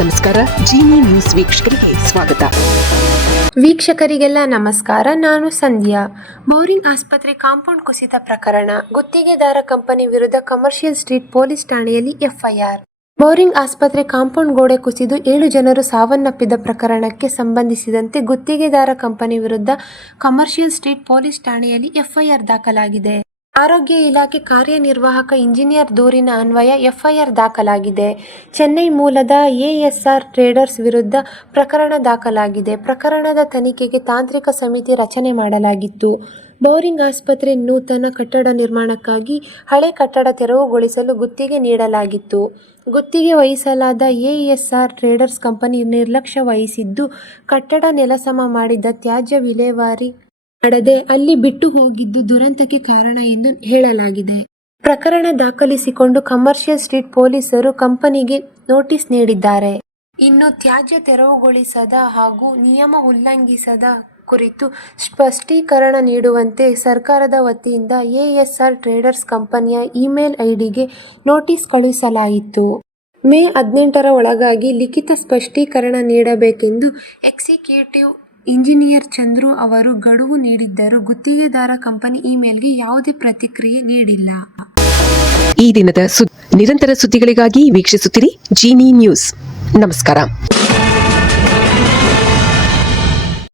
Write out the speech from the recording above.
ನಮಸ್ಕಾರ. ಜೀನಿ ನ್ಯೂಸ್ ವೀಕ್ಷಕರಿಗೆ ಸ್ವಾಗತ. ವೀಕ್ಷಕರಿಗೆಲ್ಲ ನಮಸ್ಕಾರ. ನಾನು ಸಂಧ್ಯಾ. ಬೋರಿಂಗ್ ಆಸ್ಪತ್ರೆ ಕಾಂಪೌಂಡ್ ಕುಸಿತ ಪ್ರಕರಣ, ಗುತ್ತಿಗೆದಾರ ಕಂಪನಿ ವಿರುದ್ಧ ಕಮರ್ಷಿಯಲ್ ಸ್ಟ್ರೀಟ್ ಪೊಲೀಸ್ ಠಾಣೆಯಲ್ಲಿ ಎಫ್ಐಆರ್. ಬೋರಿಂಗ್ ಆಸ್ಪತ್ರೆ ಕಾಂಪೌಂಡ್ ಗೋಡೆ ಕುಸಿದು 7 ಜನರು ಸಾವನ್ನಪ್ಪಿದ ಪ್ರಕರಣಕ್ಕೆ ಸಂಬಂಧಿಸಿದಂತೆ ಗುತ್ತಿಗೆದಾರ ಕಂಪನಿ ವಿರುದ್ಧ ಕಮರ್ಷಿಯಲ್ ಸ್ಟ್ರೀಟ್ ಪೊಲೀಸ್ ಠಾಣೆಯಲ್ಲಿ ಎಫ್ಐಆರ್ ದಾಖಲಾಗಿದೆ. ಆರೋಗ್ಯ ಇಲಾಖೆ ಕಾರ್ಯನಿರ್ವಾಹಕ ಇಂಜಿನಿಯರ್ ದೂರಿನ ಅನ್ವಯ ಎಫ್ಐಆರ್ ದಾಖಲಾಗಿದೆ. ಚೆನ್ನೈ ಮೂಲದ ಎಎಸ್ಆರ್ ಟ್ರೇಡರ್ಸ್ ವಿರುದ್ಧ ಪ್ರಕರಣ ದಾಖಲಾಗಿದೆ. ಪ್ರಕರಣದ ತನಿಖೆಗೆ ತಾಂತ್ರಿಕ ಸಮಿತಿ ರಚನೆ ಮಾಡಲಾಗಿತ್ತು. ಬೋರಿಂಗ್ ಆಸ್ಪತ್ರೆ ನೂತನ ಕಟ್ಟಡ ನಿರ್ಮಾಣಕ್ಕಾಗಿ ಹಳೆ ಕಟ್ಟಡ ತೆರವುಗೊಳಿಸಲು ಗುತ್ತಿಗೆ ನೀಡಲಾಗಿತ್ತು. ಗುತ್ತಿಗೆ ವಹಿಸಲಾದ ಎಎಸ್ಆರ್ ಟ್ರೇಡರ್ಸ್ ಕಂಪನಿ ನಿರ್ಲಕ್ಷ್ಯ ವಹಿಸಿದ್ದು, ಕಟ್ಟಡ ನೆಲಸಮ ಮಾಡಿದ್ದ ತ್ಯಾಜ್ಯ ವಿಲೇವಾರಿ ಮಾಡದೆ ಅಲ್ಲಿ ಬಿಟ್ಟು ಹೋಗಿದ್ದು ದುರಂತಕ್ಕೆ ಕಾರಣ ಎಂದು ಹೇಳಲಾಗಿದೆ. ಪ್ರಕರಣ ದಾಖಲಿಸಿಕೊಂಡು ಕಮರ್ಷಿಯಲ್ ಸ್ಟ್ರೀಟ್ ಪೊಲೀಸರು ಕಂಪನಿಗೆ ನೋಟಿಸ್ ನೀಡಿದ್ದಾರೆ. ಇನ್ನು ತ್ಯಾಜ್ಯ ತೆರವುಗೊಳಿಸದ ಹಾಗೂ ನಿಯಮ ಉಲ್ಲಂಘಿಸದ ಕುರಿತು ಸ್ಪಷ್ಟೀಕರಣ ನೀಡುವಂತೆ ಸರ್ಕಾರದ ವತಿಯಿಂದ ಎಎಸ್ಆರ್ ಟ್ರೇಡರ್ಸ್ ಕಂಪನಿಯ ಇಮೇಲ್ ಐಡಿಗೆ ನೋಟಿಸ್ ಕಳುಹಿಸಲಾಯಿತು. ಮೇ 18ರ ಒಳಗಾಗಿ ಲಿಖಿತ ಸ್ಪಷ್ಟೀಕರಣ ನೀಡಬೇಕೆಂದು ಎಕ್ಸಿಕ್ಯೂಟಿವ್ ಇಂಜಿನಿಯರ್ ಚಂದ್ರು ಅವರು ಗಡುವು ನೀಡಿದ್ದರೂ ಗುತ್ತಿಗೆದಾರ ಕಂಪನಿ ಇಮೇಲ್ಗೆ ಯಾವುದೇ ಪ್ರತಿಕ್ರಿಯೆ ನೀಡಿಲ್ಲ. ಈ ದಿನದ ನಿರಂತರ ಸುದ್ದಿಗಳಿಗಾಗಿ ವೀಕ್ಷಿಸುತ್ತಿರಿ ಜೀನಿ ನ್ಯೂಸ್. ನಮಸ್ಕಾರ.